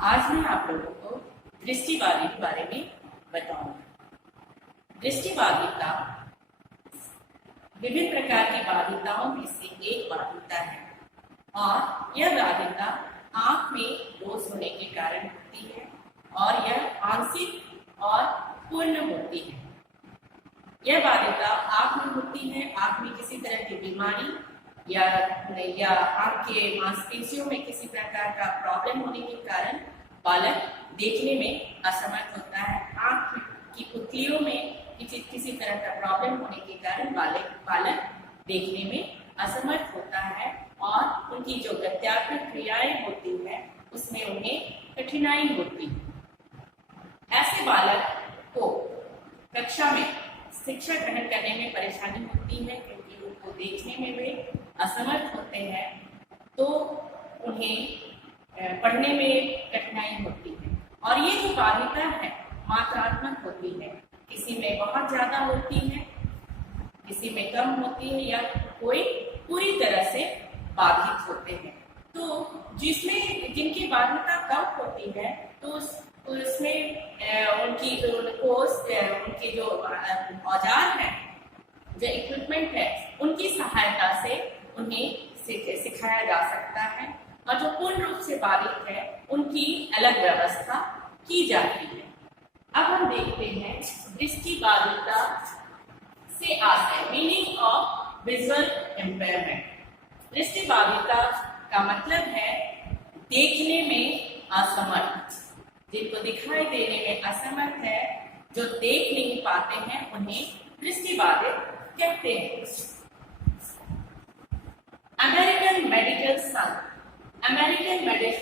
आज मैं आप लोगों को दृष्टिबाधित के बारे में बताऊंगी। दृष्टिबाधिता विभिन्न प्रकार की बाधिताओं में से एक बाधिता है और यह बाधिता आंख में दोष होने के कारण होती है और यह आंशिक और पूर्ण होती है। यह बाधिता आंख में होती है। आंख में किसी तरह की बीमारी या आंख के मांसपेशियों में किसी प्रकार का प्रॉब्लम होने के कारण बालक देखने में असमर्थ होता है। आंख की पुतलियों में किसी तरह का प्रॉब्लम होने के कारण बालक देखने में असमर्थ होता है और उनकी जो गत्यात्मक क्रियाएं होती है उसमें उन्हें कठिनाई होती है। ऐसे बालक को कक्षा में शिक्षा ग्रहण करने में परेशानी होती है क्योंकि उनको देखने में वे असमर्थ होते हैं, तो उन्हें पढ़ने में कठिनाई होती है। और ये जो बाधिता है मात्रात्मक होती है, किसी में बहुत ज्यादा होती है, किसी में कम होती है या कोई पूरी तरह से बाधित होते हैं। तो जिनकी बाधिता कम होती है तो उसमें उनके जो औजार है, जो इक्विपमेंट है, उनकी सहायता से उन्हें सिखाया जा सकता है और जो पूर्ण रूप से बाधित है उनकी अलग व्यवस्था की जाती है। अब हम देखते हैं दृष्टिबाधिता से आशय, मीनिंग ऑफ विजुअल इम्पेयरमेंट। दृष्टिबाधिता का मतलब है देखने में असमर्थ, जिनको दिखाई देने में असमर्थ है, जो देख नहीं पाते हैं, उन्हें दृष्टिबाधित कहते हैं। अमेरिकन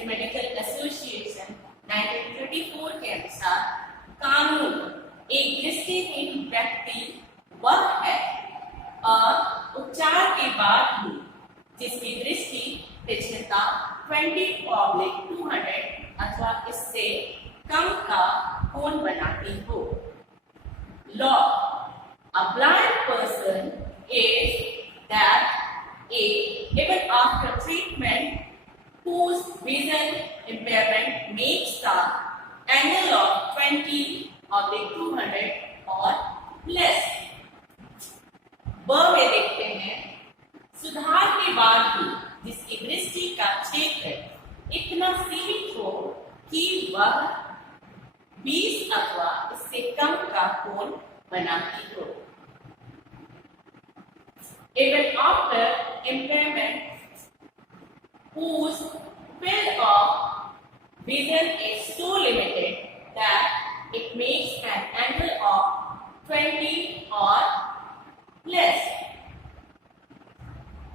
मेडिकल एसोसिएशन 1934 के अनुसार कानून एक दृष्टिहीन व्यक्ति वह है और उपचार के बाद भी जिसकी दृष्टि तीक्ष्णता 20/200 अथवा इससे कम का कोण बनाती हो। Law, a blind person is that even after treatment whose vision impairment makes the angle of 20/200 or less। ब में देखते हैं, सुधार के बाद भी जिसकी दृष्टि का क्षेत्र इतना सीमित हो कि वह 20 अथवा इससे कम का कोण बनाती हो। Even after impairment whose field of vision is so limited that it makes an angle of 20 or less।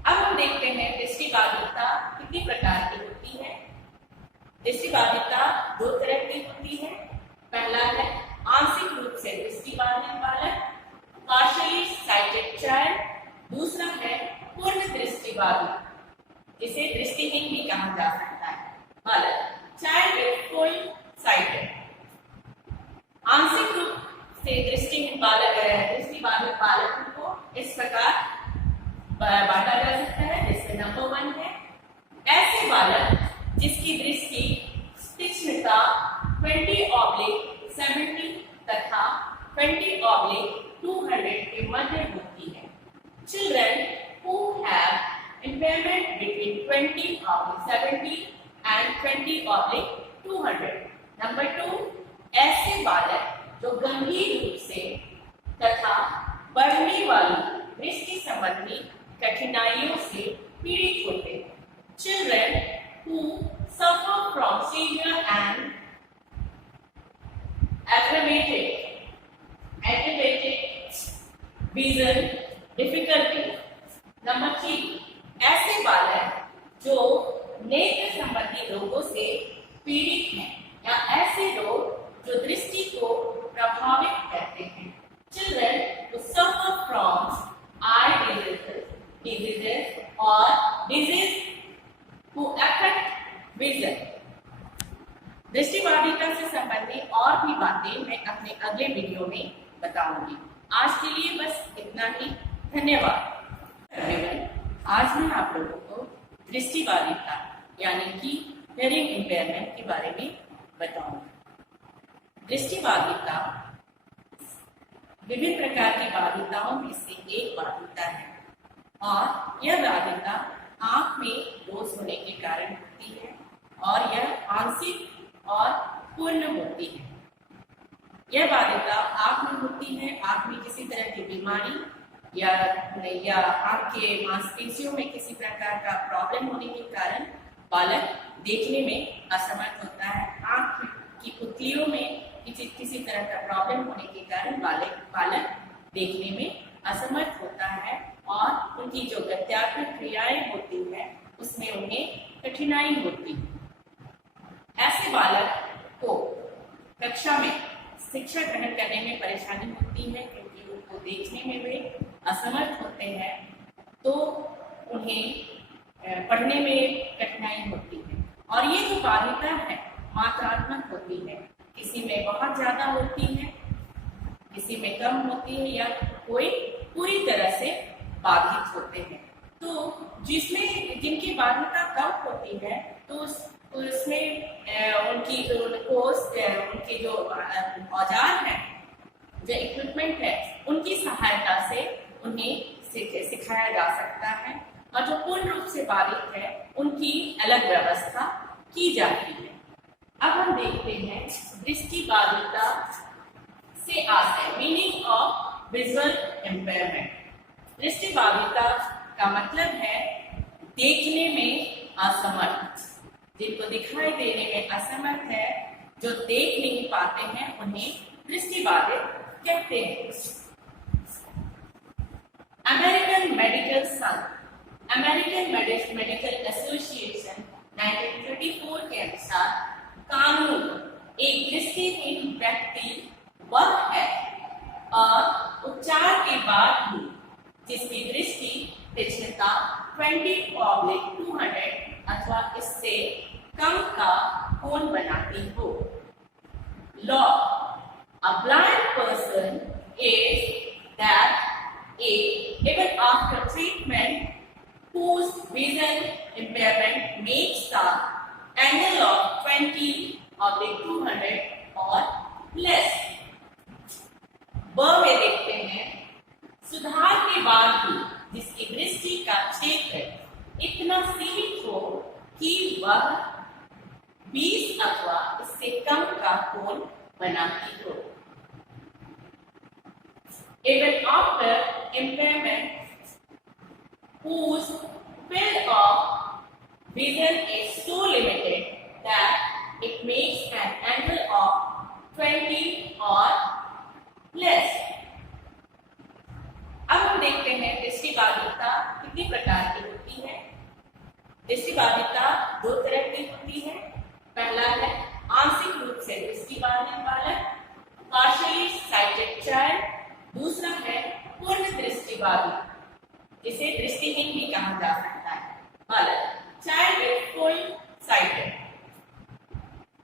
अब हम देखते हैं दृष्टिबाधिता कितनी प्रकार की होती है। दृष्टिबाधिता दो तरह की होती है। पहला है आंशिक रूप से दृष्टिबाधित बालक, पार्शियली साइटेड चाइल्ड। दूसरा है पूर्ण दृष्टिबाधित, जिसे दृष्टिहीन भी कहा जा सकता है बालक, चाइल्ड विद फुल साइटेड। आंशिक रूप से दृष्टिबाधित बालक को इस प्रकार बांटा जा सकता है, जिसमें नंबर 1 है ऐसे बालक जिसकी दृष्टि तीक्ष्णता 20/70 तथा 20/200 के मध्य होती है। Children who have impairment between 20/70 and 20/200। Number 2 ऐसे बालक जो गंभीर रूप से तथा बढ़ने वाली दृष्टि संबंधी कठिनाइयों से पीड़ित होते हैं। Children who suffer from severe and aggravated vision difficulty। Number 3 ऐसे बालक जो नेत्र संबंधी रोगों से पीड़ित हैं या ऐसे लोग जो दृष्टि को प्रभावित करते हैं। Children who suffer from eye diseases or disease who affect vision। दृष्टिबाधिता से संबंधित और भी बातें मैं अपने अगले वीडियो में बताऊंगी। आज के लिए बस इतना ही। धन्यवाद। आज मैं आप लोगों को दृष्टिबाधिता यानी कि हियरिंग इम्पेयरमेंट के बारे में बताऊंगी। दृष्टिबाधिता विभिन्न प्रकार की बाधिताओं में से एक बाधिता है और यह बाधिता आंख में दोष होने के कारण होती है और यह आंशिक और पूर्ण होती है। यह बाधिता आंख में होती है। आंख में किसी तरह की बीमारी या आंख के मांसपेशियों में किसी प्रकार का प्रॉब्लम होने के कारण बालक देखने में असमर्थ होता है। आंख की पुतलियों में किसी तरह का प्रॉब्लम होने के कारण बालक देखने में असमर्थ होता है और उनकी जो गत्यात्मक क्रियाएं होती है उसमें उन्हें कठिनाई होती है। ऐसे बालक को कक्षा में शिक्षा ग्रहण करने में परेशानी होती है क्योंकि उनको देखने में वे असमर्थ होते हैं, तो उन्हें पढ़ने में कठिनाई होती है। और ये जो बाधिता है मात्रात्मक होती है, किसी में बहुत ज्यादा होती है, किसी में कम होती है या कोई पूरी तरह से बाधित होते हैं। तो जिनकी बाध्यता कम होती है तो उसमें उनके जो औजार है, जो इक्विपमेंट है, उनकी सहायता से उन्हें सिखाया जा सकता है और जो पूर्ण रूप से बाधित है उनकी अलग व्यवस्था की जाती है। अब हम देखते हैं दृष्टि बाधिता से आशय, मीनिंग ऑफ विजुअल इम्पेयरमेंट। दृष्टि बाधिता का मतलब है देखने में असमर्थ, जिनको दिखाई देने में असमर्थ है, जो देख नहीं पाते हैं, उन्हें दृष्टि बाधित कहते हैं। अमेरिकन मेडिकल संघ, अमेरिकन मेडिकल एसोसिएशन 1934 के अनुसार कानून एक दृष्टिहीन व्यक्ति वह है और उपचार के बाद भी जिसकी दृष्टि तीक्ष्णता 20/200 अथवा इससे कम का कोण बनाती हो। Law, a blind person is that even after treatment whose vision impairment makes the angle of 20/200 or less। ब में देखते हैं सुधार के बाद भी जिसकी दृष्टि का क्षेत्र इतना सीमित हो कि वह 20 अथवा इससे कम का कोण बनाती हो। Even after impairment whose field of vision is so limited that it makes an angle of 20 or less। अब हम देखते हैं दृष्टि बाधिता कितनी प्रकार की होती है। दृष्टि बाधिता दो तरह की होती है। पहला है आंशिक रूप से दृष्टि बाधित बालक, पार्शियली साइटेड चाइल्ड। दूसरा है पूर्ण दृष्टि बाधित, जिसे दृष्टिहीन भी कहा जा सकता है बालक, चाइल्ड विद फुल साइटेड।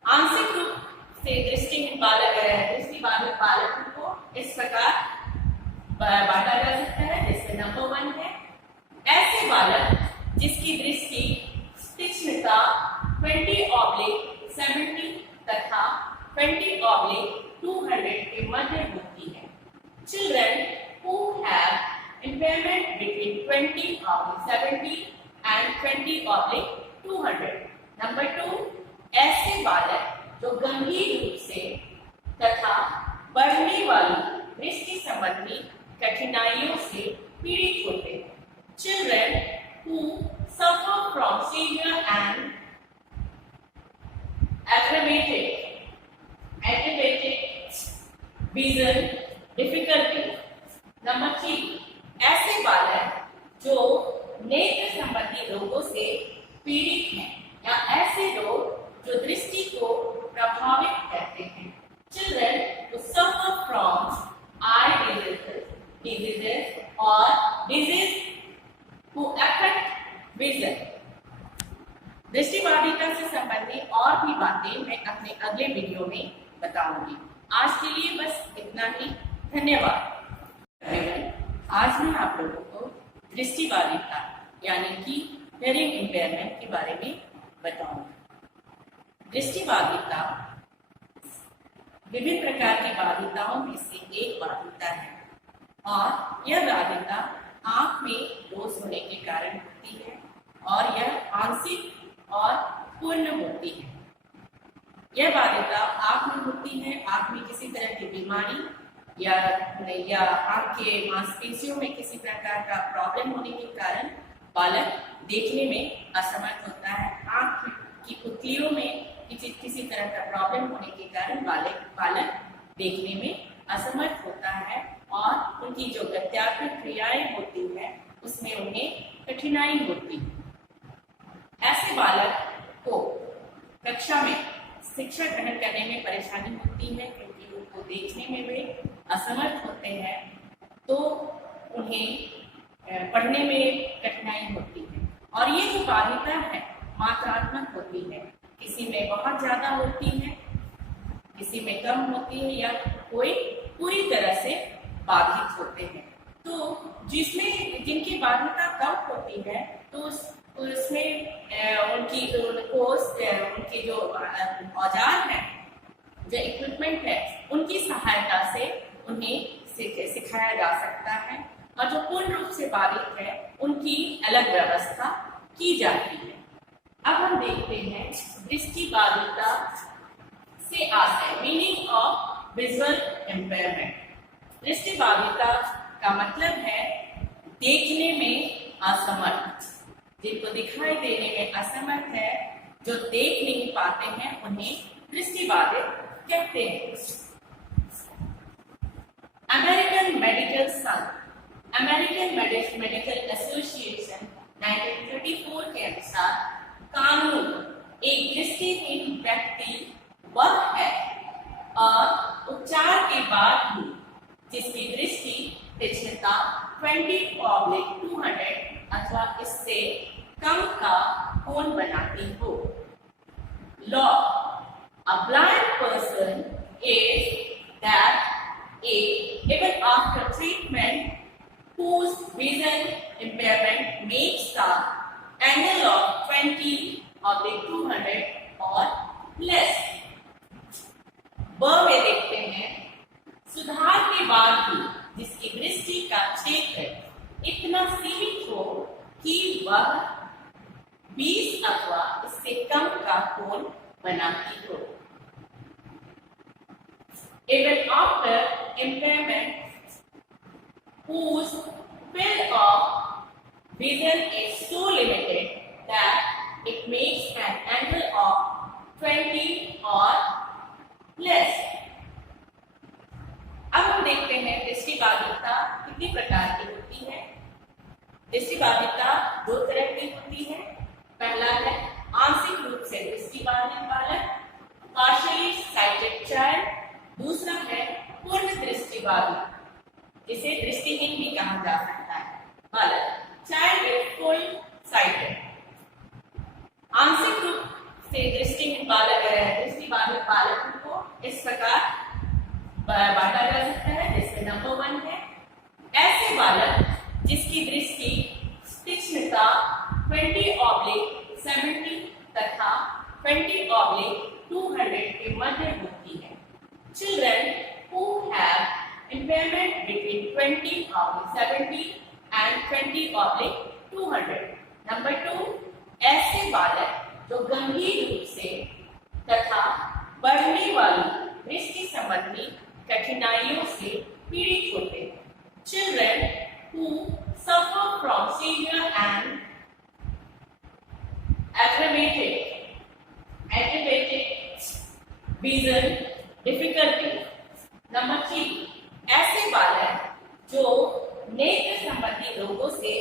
आंशिक रूप से दृष्टिहीन बालक, दृष्टि बाधित बालक को इस प्रकार बांटा जा सकता है, जिसमें नंबर 1 है ऐसे बालक जिसकी दृष्टि तीक्ष्णता 20/70 तथा 20/200 के मध्य होती है। Children who have impairment between 20/70 and 20/200। Number 2 ऐसे बालक जो गंभीर रूप से तथा बढ़ने वाली दृष्टि संबंधी कठिनाइयों से पीड़ित होते हैं। Children who suffer from severe and aggravated vision difficulty। Number 3 ऐसे बालक जो नेत्र संबंधी रोगों से पीड़ित हैं या ऐसे लोग जो दृष्टि को प्रभावित करते हैं। Children who suffer from eye diseases or disease who affect vision। दृष्टि बाधिता से संबंधित और भी बातें मैं अपने अगले वीडियो में बताऊंगी। आज के लिए बस इतना ही। धन्यवाद। आज मैं आप लोगों को दृष्टि बाधिता यानी कि हियरिंग इम्पेयरमेंट के बारे में बताऊंगी। दृष्टि बाधिता विभिन्न प्रकार की बाधिताओं में से एक बाधिता है और यह बाधिता आंख में दोष होने के कारण होती है और यह आंशिक और पूर्ण होती है। यह बाधिता आंख में होती है, आंख में किसी तरह की बीमारी या आंख के मांसपेशियों में किसी प्रकार का प्रॉब्लम होने के कारण बालक देखने में असमर्थ होता है। आंख की पुतलियों में किसी तरह का प्रॉब्लम होने के कारण बालक देखने में असमर्थ होता है और उनकी जो गत्यात्मक क्रियाएं होती है उसमें उन्हें कठिनाई होती है। ऐसे बालक को कक्षा में शिक्षा ग्रहण करने में परेशानी होती है क्योंकि उनको देखने में वे असमर्थ होते हैं, तो उन्हें पढ़ने में कठिनाई होती है। और ये जो बाधिता है मात्रात्मक होती है, किसी में बहुत ज्यादा होती है, किसी में कम होती है या कोई पूरी तरह से बाधित होते हैं। तो जिनकी बाध्यता कम होती है तो उसमें उनके जो औजार हैं, जो इक्विपमेंट है, उनकी सहायता से उन्हें सिखाया जा सकता है और जो पूर्ण रूप से बाधित है उनकी अलग व्यवस्था की जाती है। अब हम देखते हैं दृष्टि बाधिता से आशय, मीनिंग ऑफ विजुअल इम्पेयरमेंट। दृष्टि बाधिता का मतलब है देखने में असमर्थ, जिनको दिखाई देने में असमर्थ है, जो देख नहीं पाते हैं, उन्हें दृष्टि बाधित कहते हैं। अमेरिकन मेडिकल संघ, अमेरिकन मेडिकल एसोसिएशन 1934 के अनुसार कानून एक दृष्टिहीन व्यक्ति वह है और उपचार के बाद भी जिसकी दृष्टि तीक्ष्णता 20/200 अथवा इससे कम का कोण बनाती हो। Law, a blind person is that even after treatment whose vision impairment makes the angle of 20/200 or less। ब में देखते हैं सुधार के बाद भी जिसकी दृष्टि का क्षेत्र इतना सीमित हो कि वह 20 अथवा इससे कम का कोण बनाती हो। Even after impairment whose field of vision is so limited that it makes an angle of 20 or less। अब हम देखते हैं दृष्टि बाधिता कितनी प्रकार की होती है। दृष्टि बाधिता दो तरह की होती है। पहला है आंशिक रूप से दृष्टि बाधित बालक, पार्शियली साइटेड चाइल्ड। दूसरा है पूर्ण दृष्टि बाधित, जिसे दृष्टिहीन भी कहा जा सकता है बालक, चाइल्ड इज फुल साइटेड। आंशिक रूप से दृष्टिहीन बालक दृष्टि बाधित बालकों को इस प्रकार बांटा जा सकता है, जिसमें नंबर 1 है ऐसे बालक जिसकी दृष्टि तीक्ष्णता 20/70 तथा 20/200 के मध्य होती है। Children who have impairment between 20/70 and 20/200। Number 2 ऐसे बालक जो गंभीर रूप से तथा बढ़ने वाली दृष्टि संबंधी कठिनाइयों से पीड़ित होते हैं। Children who suffer from severe and aggravated vision difficulty। Number 3 ऐसे बालक जो नेत्र संबंधी रोगों से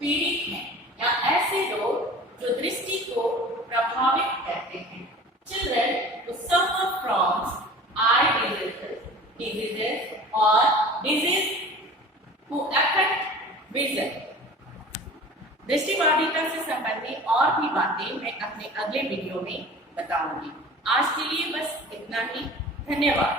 पीड़ित हैं या ऐसे लोग जो दृष्टि को प्रभावित करते हैं। Children who suffer from eye diseases or disease who affect vision। दृष्टि बाधिता से संबंधित और भी बातें मैं अपने अगले वीडियो में बताऊंगी। आज के लिए बस इतना ही। धन्यवाद।